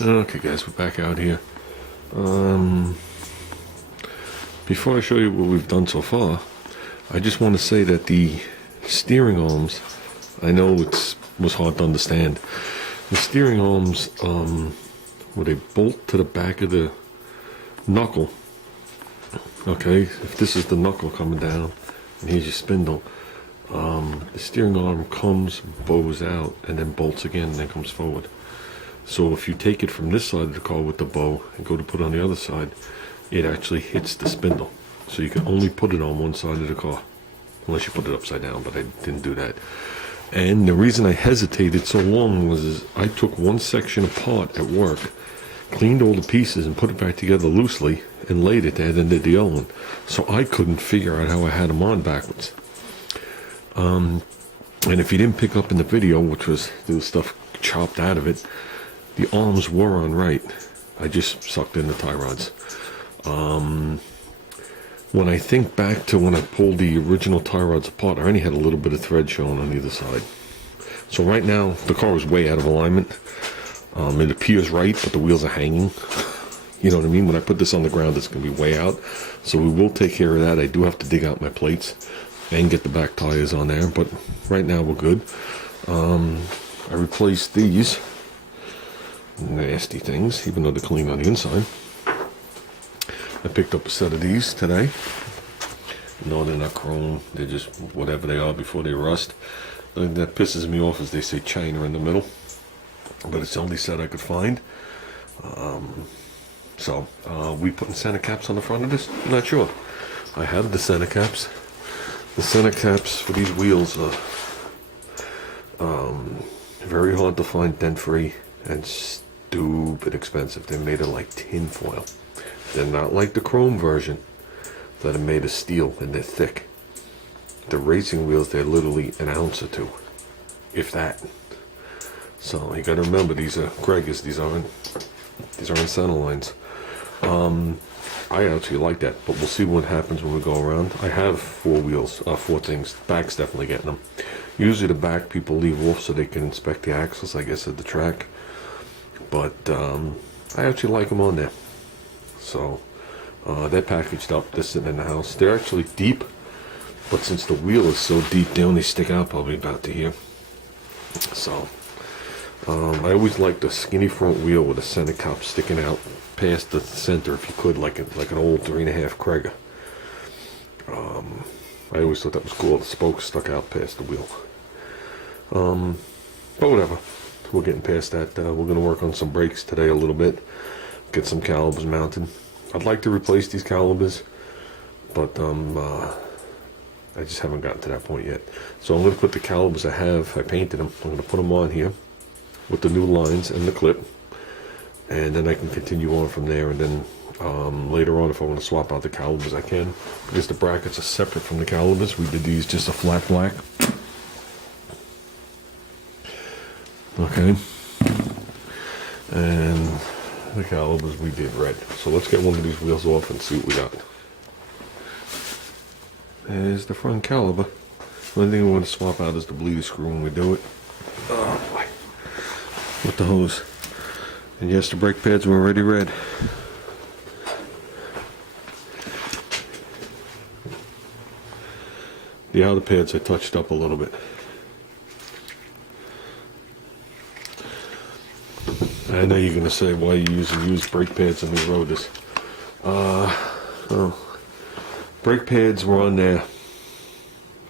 Okay guys, we're back out here. Before I show you what we've done so far, I just want to say that the steering arms, I know it was hard to understand. The steering arms, where they bolt to the back of the knuckle. Okay, if this is the knuckle coming down, and here's your spindle, the steering arm bows out, and then bolts again, and then comes forward. So if you take it from this side of the car with the bow and go to put it on the other side, it actually hits the spindle. So you can only put it on one side of the car, unless you put it upside down, but I didn't do that. And the reason I hesitated so long was I took one section apart at work, cleaned all the pieces and put it back together loosely, and laid it there, and then did the other one. So I couldn't figure out how I had them on backwards. And if you didn't pick up in the video, which was there was stuff chopped out of it, the arms were on right. I just sucked in the tie rods. When I think back to when I pulled the original tie rods apart, I only had a little bit of thread showing on either side. So right now, the car is way out of alignment. It appears right, but the wheels are hanging. You know what I mean? When I put this on the ground, it's going to be way out. So we will take care of that. I do have to dig out my plates and get the back tires on there, but right now we're good. I replaced these nasty things, even though they're clean on the inside. I picked up a set of these today. No, they're not chrome. They're just whatever they are before they rust. The thing that pisses me off is they say China in the middle, but it's the only set I could find. We putting center caps on the front of this? I'm not sure. I have the center caps. The center caps for these wheels are very hard to find, dent-free, and stupid expensive. They're made of like tin foil. They're not like the chrome version that are made of steel, and they're thick. The racing wheels, they're literally an ounce or two, if that. So you got to remember, these are Gregors. These aren't center lines. I actually like that, but we'll see what happens when we go around. I have four things. Back's definitely getting them. Usually the back people leave off so they can inspect the axles, I guess, at the track. But I actually like them on there. So they're packaged up. They're sitting in the house. They're actually deep, but since the wheel is so deep, they only stick out probably about to here. So I always like the skinny front wheel with a center cap sticking out past the center, if you could, like an old 3.5 Krieger. I always thought that was cool. The spokes stuck out past the wheel. But whatever. We're getting past that. We're going to work on some brakes today a little bit. Get some calipers mounted. I'd like to replace these calipers, but I just haven't gotten to that point yet. So I'm going to put the calipers I have. I painted them. I'm going to put them on here with the new lines and the clip, and then I can continue on from there. And then later on, if I want to swap out the calipers, I can, because the brackets are separate from the calipers. We did these just a flat black. Okay, and the calipers we did red. So let's get one of these wheels off and see what we got. There's the front caliper. The only thing we want to swap out is the bleeder screw when we do it. Oh boy. With the hose. And yes, the brake pads were already red. The outer pads I touched up a little bit. I know you're going to say, why are you using used brake pads on these rotors? Brake pads were on there,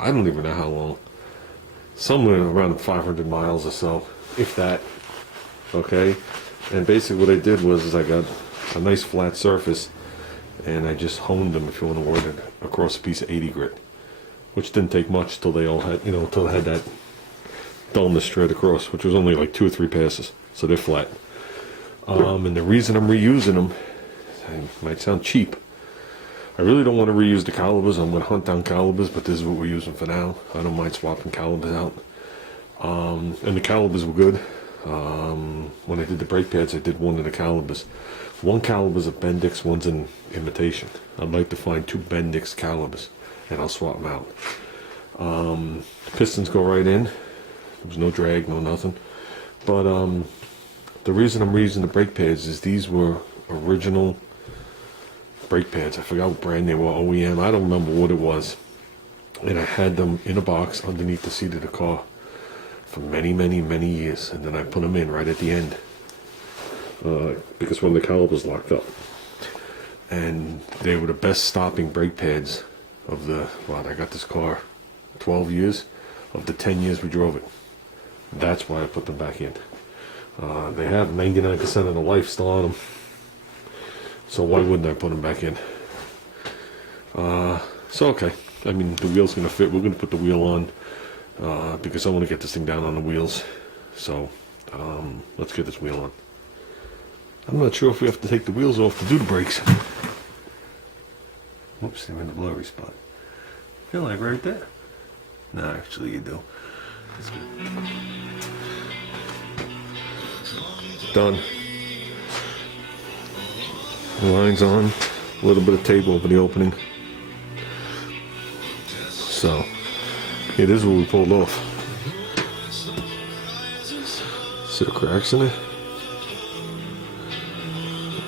I don't even know how long. Somewhere around 500 miles or so, if that. Okay? And basically what I did was I got a nice flat surface, and I just honed them, if you want to word it, across a piece of 80 grit. Which didn't take much till they all had, till they had that dullness straight across, which was only like 2 or 3 passes. So they're flat. And the reason I'm reusing them, it might sound cheap. I really don't want to reuse the calipers. I'm going to hunt down calipers, but this is what we're using for now. I don't mind swapping calipers out. And the calipers were good. When I did the brake pads, I did one of the calipers. One caliber's a Bendix, one's an imitation. I'd like to find 2 Bendix calipers, and I'll swap them out. Pistons go right in. There was no drag, no nothing. But the reason I'm using the brake pads is these were original brake pads. I forgot what brand they were, OEM. I don't remember what it was. And I had them in a box underneath the seat of the car for many, many, many years. And then I put them in right at the end because one of the calipers locked up. And they were the best stopping brake pads of the, I got this car 12 years, of the 10 years we drove it. That's why I put them back in. They have 99% of the life still on them. So why wouldn't I put them back in? So okay. I mean, the wheel's going to fit. We're going to put the wheel on because I want to get this thing down on the wheels. So let's get this wheel on. I'm not sure if we have to take the wheels off to do the brakes. Whoops, they're in the blurry spot. Feel like right there. No, actually you do. That's good. Done. The line's on. A little bit of tape over the opening. So, yeah, this is what we pulled off. See the cracks in it?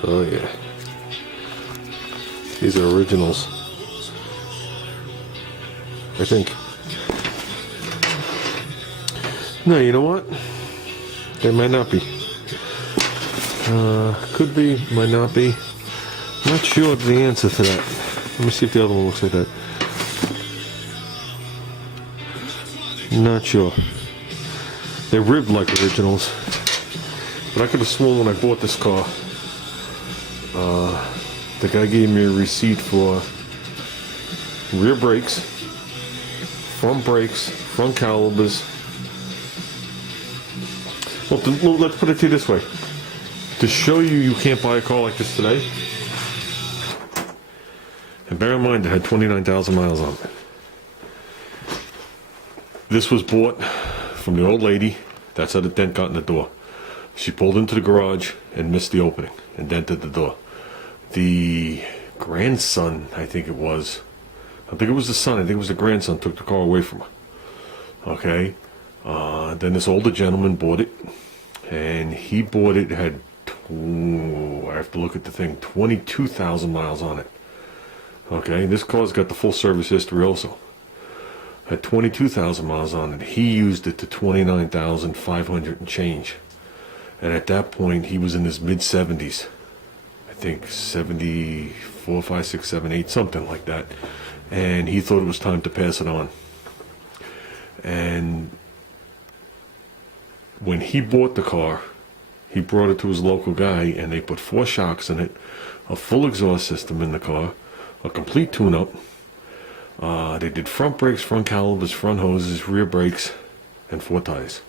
Oh yeah. These are originals, I think. No, you know what? They might not be. Could be, might not be. I'm not sure the answer to that. Let me see if the other one looks like that. Not sure. They're ribbed like originals. But I could have sworn when I bought this car, the guy gave me a receipt for rear brakes, front calipers. Well, let's put it to you this way. To show you can't buy a car like this today, and bear in mind it had 29,000 miles on it. This was bought from the old lady. That's how the dent got in the door. She pulled into the garage and missed the opening and dented the door. The grandson, I think it was the son, I think it was the grandson, took the car away from her. Okay. Then this older gentleman bought it, and he bought it, had, I have to look at the thing, 22,000 miles on it. Okay, this car's got the full service history also. Had 22,000 miles on it. He used it to 29,500 and change. And at that point, he was in his mid-70s. I think 74, 5, 6, 7, 8, something like that. And he thought it was time to pass it on. And when he bought the car, he brought it to his local guy, and they put 4 shocks in it, a full exhaust system in the car, a complete tune-up. They did front brakes, front calipers, front hoses, rear brakes, and 4 tires.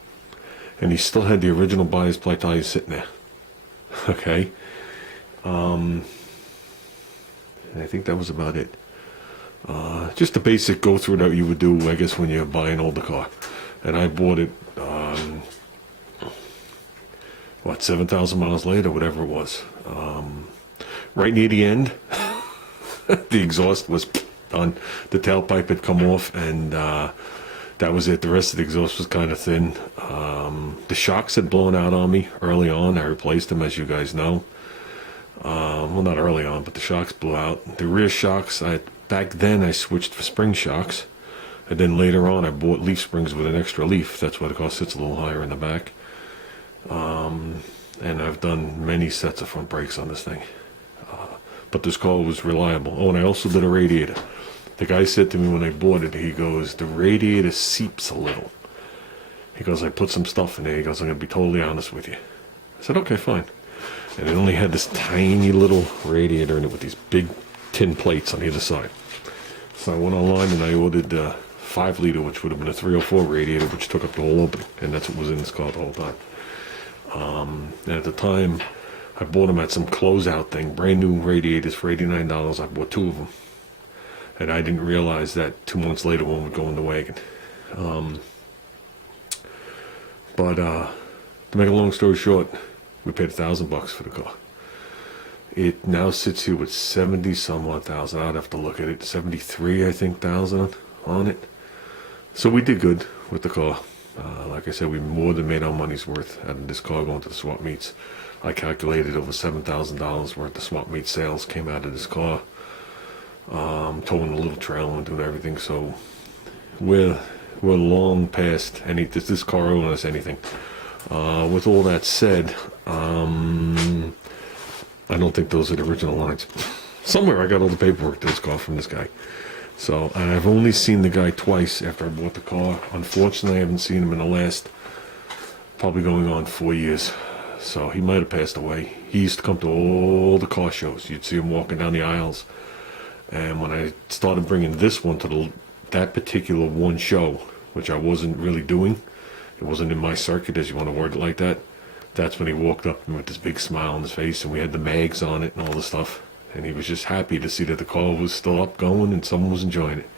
And he still had the original buyer's ply tires sitting there. Okay. And I think that was about it. Just a basic go through that you would do, I guess, when you're buying an older car. And I bought it, 7,000 miles later, whatever it was. Right near the end, the exhaust was done. The tailpipe had come off, and that was it. The rest of the exhaust was kind of thin. The shocks had blown out on me early on. I replaced them, as you guys know. Well, not early on, but the shocks blew out. The rear shocks, back then I switched for spring shocks. And then later on I bought leaf springs with an extra leaf. That's why the car sits a little higher in the back. And I've done many sets of front brakes on this thing. But this car was reliable. Oh, and I also did a radiator. The guy said to me when I bought it, he goes, the radiator seeps a little. He goes, I put some stuff in there. He goes, I'm going to be totally honest with you. I said, okay, fine. And it only had this tiny little radiator in it with these big tin plates on either side. So I went online and I ordered 5 liter, which would have been a 304 radiator, which took up the whole opening. And that's what was in this car the whole time. And at the time, I bought them at some closeout thing, brand new radiators for $89. I bought 2 of them. And I didn't realize that 2 months later one would go in the wagon. But to make a long story short, we paid $1,000 for the car. It now sits here with 70 some odd thousand. I'd have to look at it. 73, I think, thousand on it. So we did good with the car. Like I said, we more than made our money's worth out of this car going to the swap meets. I calculated over $7,000 worth of swap meet sales came out of this car. Towing a little trailer and doing everything. So we're long past any this car owing us anything. With all that said, I don't think those are the original lines. Somewhere I got all the paperwork to this car from this guy. So, and I've only seen the guy twice after I bought the car. Unfortunately, I haven't seen him in the last, probably going on 4 years. So he might have passed away. He used to come to all the car shows. You'd see him walking down the aisles. And when I started bringing this one to that particular one show, which I wasn't really doing, it wasn't in my circuit, as you want to word it like that, that's when he walked up with this big smile on his face, and we had the mags on it and all the stuff. And he was just happy to see that the car was still up going and someone was enjoying it.